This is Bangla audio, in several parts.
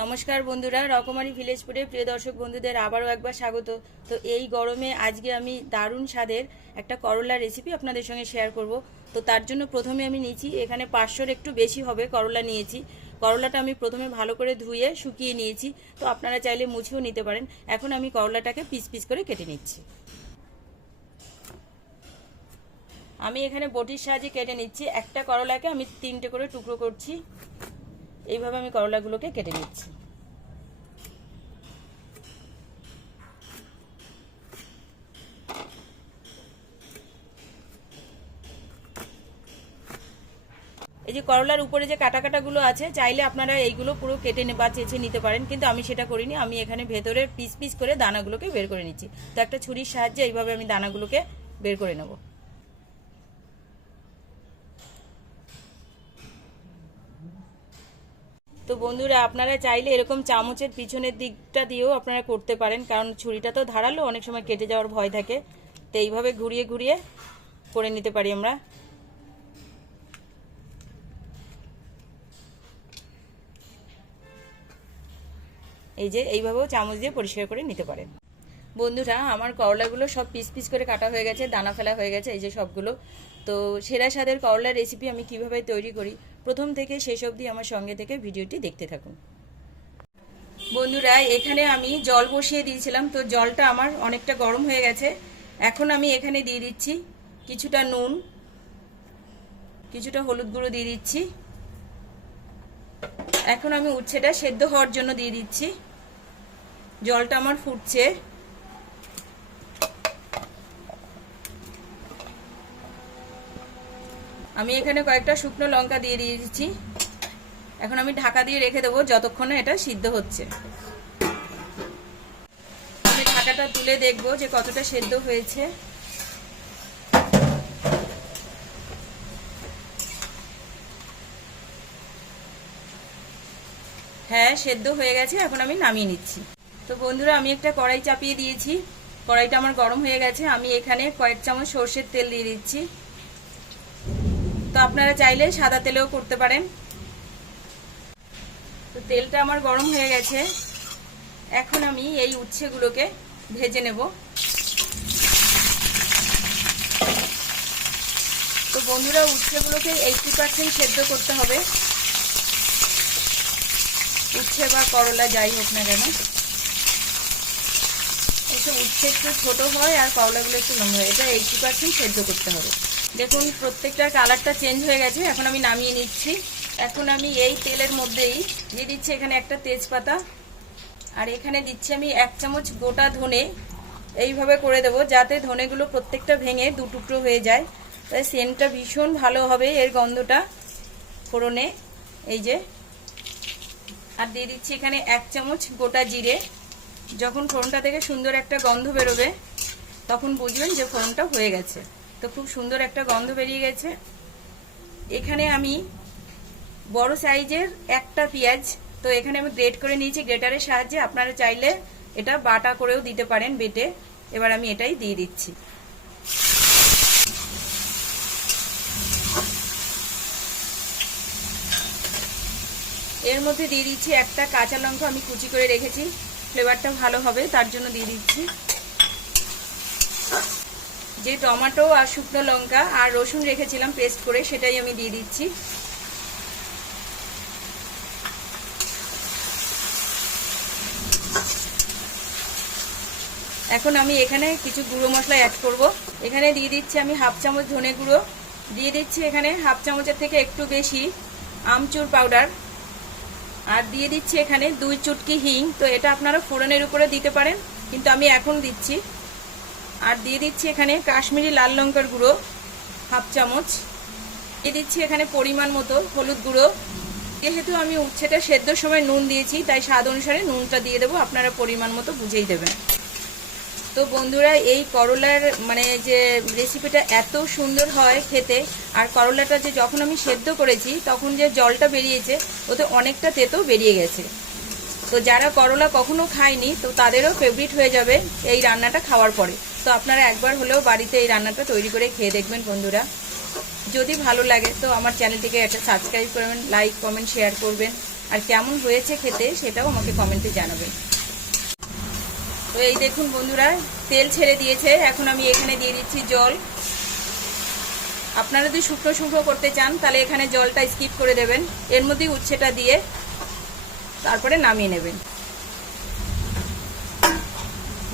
নমস্কার বন্ধুরা, রকমারি ভিলেজ ফুডে প্রিয় দর্শক বন্ধুদের আবারও একবার স্বাগত। তো এই গরমে আজকে আমি দারুণ স্বাদের একটা করলা রেসিপি আপনাদের সঙ্গে শেয়ার করব। তো তার জন্য প্রথমে আমি নিয়েছি, এখানে 500-র একটু বেশি হবে করলা নিয়েছি। করলাটা আমি প্রথমে ভালো করে ধুয়ে শুকিয়ে নিয়েছি, তো আপনারা চাইলে মুছেও নিতে পারেন। এখন আমি করলাটাকে পিস পিস করে কেটে নিচ্ছি। আমি এখানে বটির সাহায্যে কেটে নিচ্ছি। একটা করলাকে আমি 3টে করে টুকরো করছি। এইভাবে আমি করলাগুলোকে কেটে নিচ্ছি। এই যে করলার উপরে যে কাটা কাটাগুলো আছে, চাইলে আপনারা এইগুলো পুরো কেটে বা চেঁচে নিতে পারেন, কিন্তু আমি সেটা করিনি। আমি এখানে ভেতরের পিস পিস করে দানাগুলোকে বের করে নিচ্ছি। তো একটা ছুরির সাহায্যে এইভাবে আমি দানাগুলোকে বের করে নেব। তো বন্ধুরা, আপনারা চাইলে এরকম চামচের পিছনের দিকটা দিয়েও আপনারা করতে পারেন, কারণ ছুরিটা তো ধারালো, অনেক সময় কেটে যাওয়ার ভয় থাকে। তো এইভাবে ঘুরিয়ে ঘুরিয়ে করে নিতে পারি আমরা। এই যে এইভাবেও চামচ দিয়ে পরিষ্কার করে নিতে পারেন। বন্ধুরা, আমার করলাগুলো সব পিস পিস করে কাটা হয়ে গেছে, দানা ফেলা হয়ে গেছে, এই যে সবগুলো। তো সেরা স্বাদের করলার রেসিপি আমি কিভাবে তৈরি করি, প্রথম থেকে শেষ অবধি আমার সঙ্গে থেকে ভিডিওটি দেখতে থাকুন। বন্ধুরা, এখানে আমি জল বসিয়ে দিয়েছিলাম, তো জলটা আমার অনেকটা গরম হয়ে গেছে। এখন আমি এখানে দিয়ে দিচ্ছি কিছুটা নুন, কিছুটা হলুদ গুঁড়ো দিয়ে দিচ্ছি। এখন আমি উচ্ছেটা সেদ্ধ হওয়ার জন্য দিয়ে দিচ্ছি। জলটা আমার ফুটছে। আমি এখানে কয়েকটা শুকনো লঙ্কা দিয়ে দিয়েছি। এখন আমি ঢাকা দিয়ে রেখে দেবো যতক্ষণে এটা সিদ্ধ হচ্ছে। আমি ঢাকাটা তুলে দেখবো যে কতটা সেদ্ধ হয়েছে। হ্যাঁ, সেদ্ধ হয়ে গেছে। এখন আমি নামিয়ে নিচ্ছি। তো বন্ধুরা, আমি একটা কড়াই চাপিয়ে দিয়েছি। কড়াইটা আমার গরম হয়ে গেছে। আমি এখানে কয়েক চামচ সর্ষের তেল দিয়ে দিচ্ছি। তো আপনারা চাইলে সাদা তেলেও করতে পারেন। তো তেলটা আমার গরম হয়ে গেছে। এখন আমি এই উচ্ছেগুলোকে ভেজে নেব। তো বন্ধুরা, উচ্ছেগুলোকে 80% সেদ্ধ করতে হবে। উচ্ছে বা করলা যাই হোক না কেন, এইসব উচ্ছে একটু ছোট হয় আর করলাগুলো একটু লম্বা হয়। এটা 80% সেদ্ধ করতে হবে। দেখুন, প্রত্যেকটার কালারটা চেঞ্জ হয়ে গেছে। এখন আমি নামিয়ে নিচ্ছি। এখন আমি এই তেলের মধ্যেই দিয়ে দিচ্ছি এখানে একটা তেজপাতা, আর এখানে দিচ্ছি আমি 1 চামচ গোটা ধনে। এইভাবে করে দেব যাতে ধনেগুলো প্রত্যেকটা ভেঙে 2 টুকরো হয়ে যায়। তাই সেন্টটা ভীষণ ভালো হবে এর গন্ধটা ফোড়নে। এই যে, আর দিয়ে দিচ্ছি এখানে 1 চামচ গোটা জিরে। যখন ফোড়নটা থেকে সুন্দর একটা গন্ধ বেরোবে তখন বুঝবেন যে ফোড়নটা হয়ে গেছে। তো খুব সুন্দর একটা গন্ধ বেরিয়ে গেছে। এখানে আমি বড় সাইজের একটা পেঁয়াজ, তো এখানে আমি গ্রেট করে নিয়েছি গ্রেটারের সাহায্যে। আপনারা চাইলে এটা বাটা করেও দিতে পারেন বেটে। এবার আমি এটাই দিয়ে দিচ্ছি। এর মধ্যে দিয়ে দিচ্ছি একটা কাঁচা লঙ্কা, আমি কুচি করে রেখেছি, ফ্লেভারটা ভালো হবে তার জন্য দিয়ে দিচ্ছি। যে টমেটো আর শুকনো লঙ্কা আর রসুন রেখেছিলাম পেস্ট করে, সেটাই আমি দিয়ে দিচ্ছি। এখন আমি এখানে কিছু গুঁড়ো মশলা অ্যাড করব। এখানে দিয়ে দিচ্ছি আমি 1/2 চামচ ধনে গুঁড়ো, দিয়ে দিচ্ছি এখানে 1/2 চামচের থেকে একটু বেশি আমচুর পাউডার, আর দিয়ে দিচ্ছি এখানে 2 চুটকি হিং। তো এটা আপনারা ফোড়নের উপরে দিতে পারেন, কিন্তু আমি এখন দিচ্ছি। আর দিয়ে দিচ্ছি এখানে কাশ্মীরি লাল লঙ্কার গুঁড়ো 1/2 চামচ। দিয়ে দিচ্ছি এখানে পরিমাণ মতো হলুদ গুঁড়ো। যেহেতু আমি উচ্ছেটা সেদ্ধর সময় নুন দিয়েছি, তাই স্বাদ অনুসারে নুনটা দিয়ে দেবো, আপনারা পরিমাণ মতো বুঝেই দেবেন। তো বন্ধুরা, এই করলার যে রেসিপিটা এত সুন্দর হয় খেতে। আর করলাটা যে যখন আমি সেদ্ধ করেছি তখন যে জলটা বেরিয়েছে, ওতে অনেকটা তেতো বেরিয়ে গেছে। তো যারা করলা কখনো খায়নি, তো তাদেরও ফেভারিট হয়ে যাবে এই রান্নাটা খাওয়ার পরে। তো আপনারা একবার হলেও বাড়িতে এই রান্নাটা তৈরি করে খেয়ে দেখবেন বন্ধুরা। যদি ভালো লাগে তো আমার চ্যানেলটিকে একটা সাবস্ক্রাইব করবেন, লাইক কমেন্ট শেয়ার করবেন। আর কেমন হয়েছে খেতে সেটাও আমাকে কমেন্টে জানাবেন। তো এই দেখুন বন্ধুরা, তেল ছেড়ে দিয়েছে। এখন আমি এখানে দিয়ে দিচ্ছি জল। আপনারা যদি শুকনো শুকনো করতে চান তাহলে এখানে জলটা স্কিপ করে দেবেন, এর মধ্যে উচ্ছেটা দিয়ে তারপরে নামিয়ে নেবেন।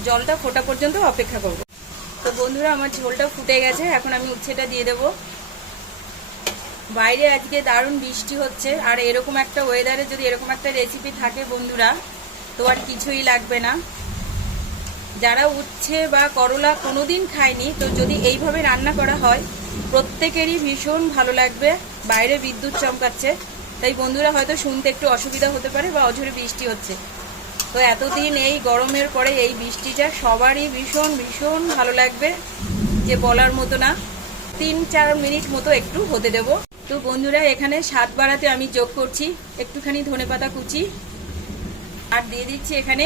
জলটা ফোটা পর্যন্ত অপেক্ষা করব। তো বন্ধুরা, আমার ঝোলটা ফুটে গেছে, এখন আমি উচ্ছেটা দিয়ে দেব। বাইরে আজকে দারুণ বৃষ্টি হচ্ছে, আর এরকম একটা ওয়েদারে যদি এরকম একটা রেসিপি থাকে বন্ধুরা, তো আর কিছুই লাগবে না। যারা উচ্ছে বা করলা কোনোদিন খায়নি, তো যদি এইভাবে রান্না করা হয় প্রত্যেকেরই ভীষণ ভালো লাগবে। বাইরে বিদ্যুৎ চমকাচ্ছে, তাই বন্ধুরা হয়তো শুনতে একটু অসুবিধা হতে পারে বা অঝরে বৃষ্টি হচ্ছে। তো এতদিন এই গরমের পরে এই বৃষ্টিটা সবারই ভীষণ ভীষণ ভালো লাগবে, যে বলার মতো না। 3-4 মিনিট মতো একটু হতে দেব। তো বন্ধুরা, এখানে স্বাদ বাড়াতে আমি যোগ করছি একটুখানি ধনেপাতা কুচি, আর দিয়ে দিচ্ছি এখানে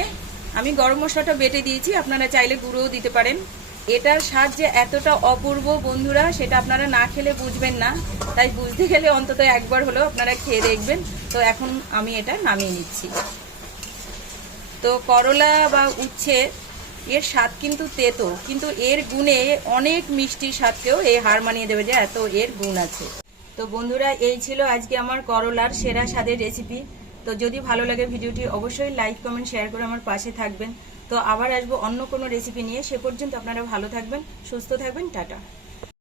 আমি গরম মশলাটা বেটে দিয়েছি, আপনারা চাইলে গুঁড়োও দিতে পারেন। এটার স্বাদ যে এতটা অপূর্ব বন্ধুরা, সেটা আপনারা না খেলে বুঝবেন না, তাই বুঝতে গেলে অন্তত একবার হলেও আপনারা খেয়ে দেখবেন। তো এখন আমি এটা নামিয়ে নিচ্ছি। তো করলা বা উচ্ছে এর স্বাদ কিন্তু তেতো, কিন্তু এর গুণে অনেক মিষ্টির স্বাদকেও এ হার মানিয়ে দেবে, যে এত এর গুণ আছে। তো বন্ধুরা, এই ছিল আজকে আমার করলার সেরা স্বাদের রেসিপি। তো যদি ভালো লাগে ভিডিওটি অবশ্যই লাইক কমেন্ট শেয়ার করে আমার পাশে থাকবেন। তো আবার আসবো অন্য কোনো রেসিপি নিয়ে। সে পর্যন্ত আপনারা ভালো থাকবেন, সুস্থ থাকবেন। টাটা।